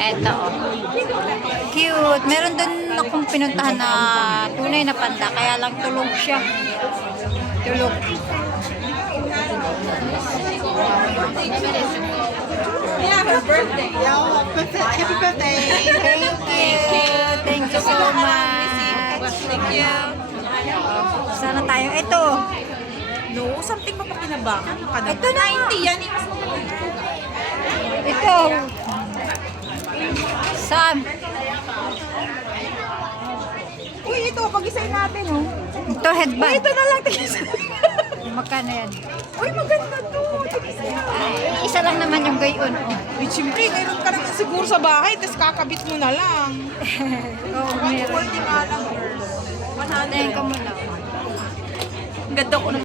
Eto. Cute. Meron dun akong pinuntahan na tunay na panda. Kaya lang tulog siya. Tulog. Yeah, her birthday. Happy birthday. Thank you. Thank you so much. Thank you. Sana tayo. Ito. No, something mapakinabangan. Ito na. 90 yan. Ito. Sam. Uy, ito, pag-isay natin, oh. Ito headband. Ito na lang, tigisa. Magkano yan? Uy, maganda to. Tigisa. Ay, isa lang naman yung gayon. Oh. Uy, siyempre, mayroon ka naman siguro sa bahay, tapos kakabit mo na lang. Oo, meron. 140 nga lang, girl. 100. Tayin ko muna. Ang ganda ko na